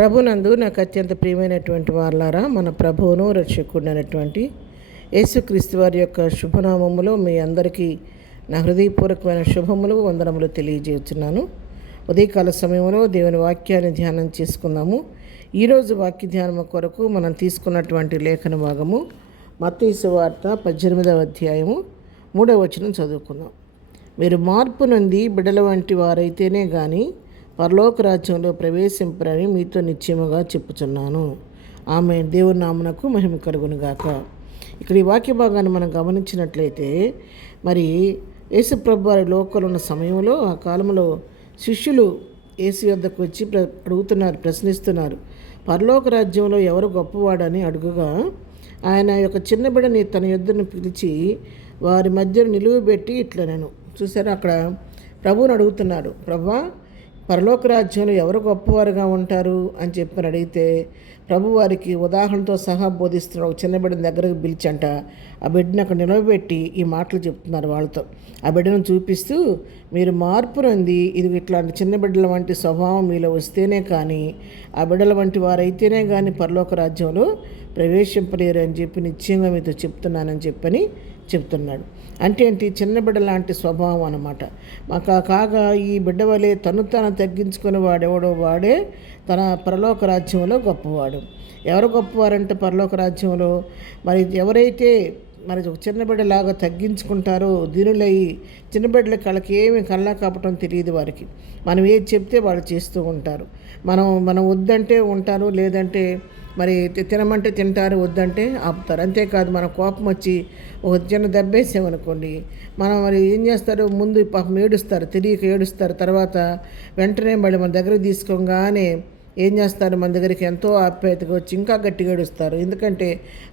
ప్రభునందు నాకు అత్యంత ప్రియమైనటువంటి వాళ్ళారా, మన ప్రభువును రక్షకుడైనటువంటి యేసుక్రీస్తు వారి యొక్క శుభనామములో మీ అందరికీ నా హృదయపూర్వకమైన శుభములు వందనములు తెలియజేస్తున్నాను. ఉదయకాల సమయంలో దేవుని వాక్యాన్ని ధ్యానం చేసుకుందాము. ఈరోజు వాక్య ధ్యానం కొరకు మనం తీసుకున్నటువంటి లేఖన భాగము మత్తయి సువార్త 18వ అధ్యాయము 3వ వచనం చదువుకుందాం. మీరు మార్పు నొంది బిడ్డల వంటి వారైతేనే కానీ పరలోక రాజ్యంలో ప్రవేశింపరని మీతో నిశ్చయముగా చెప్పుచున్నాను. ఆమె దేవుని నామమునకు మహిమ కలుగునుగాక. ఇక్కడ ఈ వాక్య భాగాన్ని మనం గమనించినట్లయితే, మరి యేసుప్రభు వారి లోకంలో ఉన్న సమయంలో ఆ కాలంలో శిష్యులు యేసు వద్దకు వచ్చి ప్రశ్నిస్తున్నారు. పరలోక రాజ్యంలో ఎవరు గొప్పవాడని అడుగుగా, ఆయన యొక్క చిన్న బిడ్డని తన యొద్దను పిలిచి వారి మధ్యను నిలువబెట్టి ఇట్లా నేను చూసారు, అక్కడ ప్రభువుని అడుగుతున్నాడు, ప్రభువా పరలోక రాజ్యంలో ఎవరు గొప్పవారుగా ఉంటారు అని చెప్పని అడిగితే, ప్రభు వారికి ఉదాహరణతో సహా బోధిస్తున్న ఒక చిన్న బిడ్డని దగ్గరకు పిలిచంట ఆ బిడ్డను అక్కడ నిలవబెట్టి ఈ మాటలు చెప్తున్నారు వాళ్ళతో. ఆ బిడ్డను చూపిస్తూ, మీరు మార్పు నొంది ఇది ఇట్లాంటి చిన్న బిడ్డల వంటి స్వభావం మీలో వస్తేనే కానీ, ఆ బిడ్డల వంటి వారైతేనే కానీ పరలోక రాజ్యంలో ప్రవేశింపలేరు అని చెప్పి నిశ్చయంగా మీతో చెప్తున్నానని చెప్పని చెప్తున్నాడు. అంటే ఏంటి? చిన్న బిడ్డ లాంటి స్వభావం అన్నమాట. మాకు కాగా ఈ బిడ్డ వలె తను తగ్గించుకుని వాడెవడో వాడే తన పరలోక రాజ్యంలో గొప్పవాడు. ఎవరు గొప్పవారంటే పరలోక రాజ్యంలో మరి ఎవరైతే మరి ఒక చిన్న బిడ్డలాగా తగ్గించుకుంటారో, దీనులయ్యి చిన్న బిడ్డలకి వాళ్ళకి ఏమి కళ్ళా కాపటం తెలియదు వారికి. మనం ఏది చెప్తే వాళ్ళు చేస్తూ ఉంటారు. మనం వద్దంటే ఉంటారు, లేదంటే మరి తినమంటే తింటారు, వద్దంటే ఆపుతారు. అంతేకాదు మన కోపం వచ్చి ఒక చిన్న దెబ్బేసామనుకోండి, మనం మరి ఏం చేస్తారు, ముందు పాపం ఏడుస్తారు, తెలియక ఏడుస్తారు, తర్వాత వెంటనే మళ్ళీ మన దగ్గరికి తీసుకోగానే ఏం చేస్తారు, మన దగ్గరికి ఎంతో ఆప్యాయతగా వచ్చి ఇంకా గట్టిగా ఏడుస్తారు. ఎందుకంటే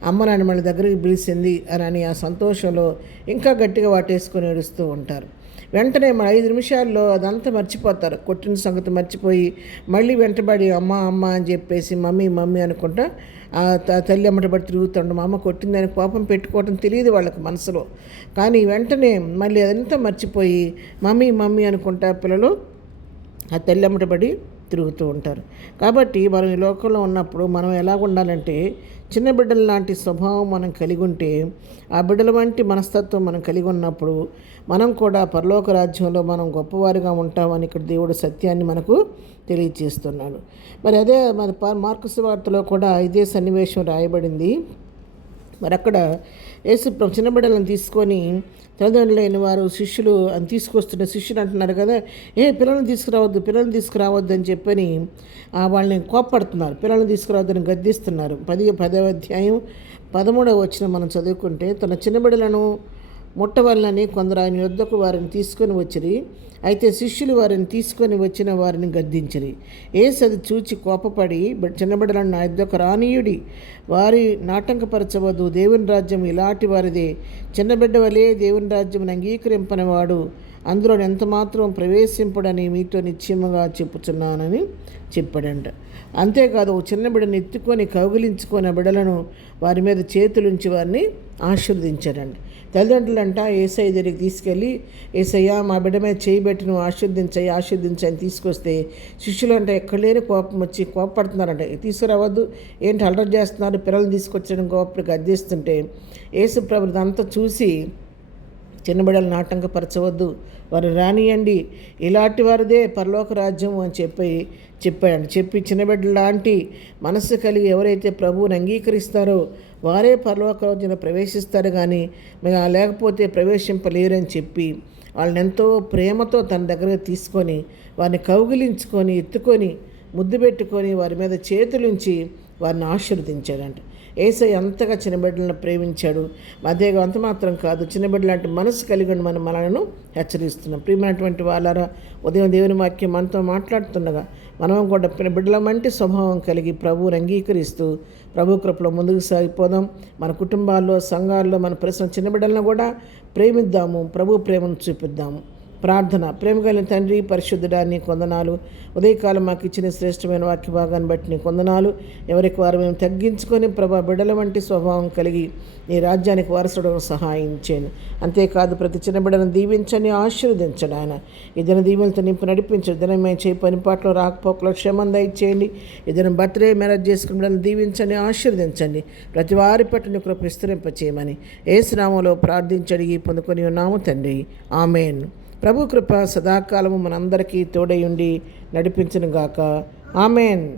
అమ్మ నాన్న మన దగ్గరికి పిలిచింది అని ఆ సంతోషంలో ఇంకా గట్టిగా వాటేసుకొని ఏడుస్తూ ఉంటారు. వెంటనే మన 5 నిమిషాల్లో అదంతా మర్చిపోతారు. కొట్టిన సంగతి మర్చిపోయి మళ్ళీ వెంటబడి అమ్మ అమ్మ అని చెప్పేసి మమ్మీ మమ్మీ అనుకుంటా తల్లి అమ్మటబడి తిరుగుతుండ. మా అమ్మ కొట్టిందని కోపం పెట్టుకోవటం తెలియదు వాళ్ళకి మనసులో. కానీ వెంటనే మళ్ళీ అదంతా మర్చిపోయి మమ్మీ మమ్మీ అనుకుంటా పిల్లలు ఆ తల్లి అమ్మటబడి తిరుగుతూ ఉంటారు. కాబట్టి మనం ఈ లోకంలో ఉన్నప్పుడు మనం ఎలా ఉండాలంటే, చిన్న బిడ్డల లాంటి స్వభావం మనం కలిగి ఉంటే, ఆ బిడ్డల వంటి మనస్తత్వం మనం కలిగి ఉన్నప్పుడు మనం కూడా పరలోక రాజ్యంలో మనం గొప్పవారిగా ఉంటామని ఇక్కడ దేవుడు సత్యాన్ని మనకు తెలియజేస్తున్నాడు. మరి అదే మరి మార్కు సువార్తలో కూడా ఇదే సన్నివేశం రాయబడింది. మరి అక్కడ యేసు చిన్న బిడ్డలను తీసుకొని తల్లిదండ్రులు లేని వారు శిష్యులు అని తీసుకొస్తున్న శిష్యులు అంటున్నారు కదా, పిల్లల్ని తీసుకురావద్దు అని చెప్పని వాళ్ళని కోప్పడుతున్నారు. పిల్లల్ని తీసుకురావద్దని గద్దిస్తున్నారు. 10వ అధ్యాయం 13వ వచనం మనం చదువుకుంటే, తన చిన్న బిడ్డలను ముట్టవలనని కొందరు ఆయన యొద్దకు వారిని తీసుకొని వచ్చిరి. అయితే శిష్యులు వారిని తీసుకొని వచ్చిన వారిని గద్దించిరి. యేసు అది చూచి కోపపడి, చిన్నబిడ్డలను నా యొద్దకు రానీయుడి, వారి నాటంకపరచవద్దు, దేవుని రాజ్యం ఇలాంటి వారిదే. చిన్నబిడ్డ వలె దేవుని రాజ్యం అంగీకరింపనివాడు అందులో ఎంత మాత్రం ప్రవేశింపడని మీతో నిశ్చయముగా చెప్పుచున్నానని చెప్పాడంట. అంతేకాదు, ఒక చిన్న బిడ్డను ఎత్తుకొని కౌగిలించుకొని ఆ బిడ్డలను వారి మీద చేతులుంచి వారిని ఆశీర్వదించాడండి. తల్లిదండ్రులంట యేసయ్య దగ్గరికి తీసుకెళ్ళి, యేసయ్య మా బిడ్డ మీద చేయబెట్టి నువ్వు ఆశీర్వదించని తీసుకొస్తే, శిష్యులు అంటే ఎక్కడ లేని కోపం వచ్చి కోపపడుతున్నారంట. తీసుకురావద్దు, ఏంటి అల్లరి చేస్తున్నారు, పిల్లల్ని తీసుకొచ్చడం కోపడికి అద్దెస్తుంటే, యేసు ప్రభుని అంతా చూసి చిన్న బిడ్డలను ఆటంకపరచవద్దు, వారు రానియండి, ఇలాంటి వారిదే పరలోక రాజ్యం అని చెప్పాడండి. చిన్న బిడ్డల లాంటి మనస్సు కలిగి ఎవరైతే ప్రభువుని అంగీకరిస్తారో వారే పరలోక రాజ్యంలో ప్రవేశిస్తారు, కానీ లేకపోతే ప్రవేశింపలేరని చెప్పి వాళ్ళని ఎంతో ప్రేమతో తన దగ్గరకు తీసుకొని వారిని కౌగిలించుకొని ఎత్తుకొని ముద్దు పెట్టుకొని వారి మీద చేతులుంచి వారిని ఆశీర్వదించాడంట. యేసయ్య అంతగా చిన్నబిడ్డలను ప్రేమించాడు. అదేగా అంత మాత్రం కాదు, చిన్నబిడ్డలు లాంటి మనసు కలిగి మనలను హెచ్చరిస్తున్నాం. ప్రియమైనటువంటి వాళ్ళారా, ఉదయం దేవుని వాక్యం మనతో మాట్లాడుతుండగా మనం కూడా బిడ్డల వంటి స్వభావం కలిగి ప్రభువుని అంగీకరిస్తూ ప్రభు కృపలో ముందుకు సాగిపోదాం. మన కుటుంబాల్లో, సంఘాల్లో మన చిన్న బిడ్డలను కూడా ప్రేమిద్దాము, ప్రభు ప్రేమను చూపిద్దాము. ప్రార్థన. ప్రేమ కలిగిన తండ్రి, పరిశుద్ధుడా, నీ కొందనాలు. ఉదయకాలం మాకు ఇచ్చిన శ్రేష్టమైన వాక్య భాగాన్ని బట్టి నీ కొందనాలు. ఎవరికి వారు మేము తగ్గించుకొని ప్రభా బిడ్డల వంటి స్వభావం కలిగి నీ రాజ్యానికి వారసుడు సహాయం చేయను. అంతేకాదు ప్రతి చిన్న బిడ్డను దీవించని, ఆశీర్వదించండి. ఆయన ఈ దిన దీవులతో నింపు నడిపించండి. దినం మేము చేయి పని పాటలో రాకపోకలో క్షేమం దయచేయండి. ఈ దినం బర్త్డే మ్యారేజ్ చేసుకుని బిడ్డలను దీవించండి, ఆశీర్వదించండి. ప్రతి వారి పట్ల నీ కృప విస్తరింపచేయమని యేసు నామములో ప్రార్థించి అడిగి పొందుకొని ఉన్నాము తండ్రి. ఆమేన్. ప్రభు కృప సదాకాలము మనందరికీ తోడై ఉండి నడిపించును గాక. ఆమేన్.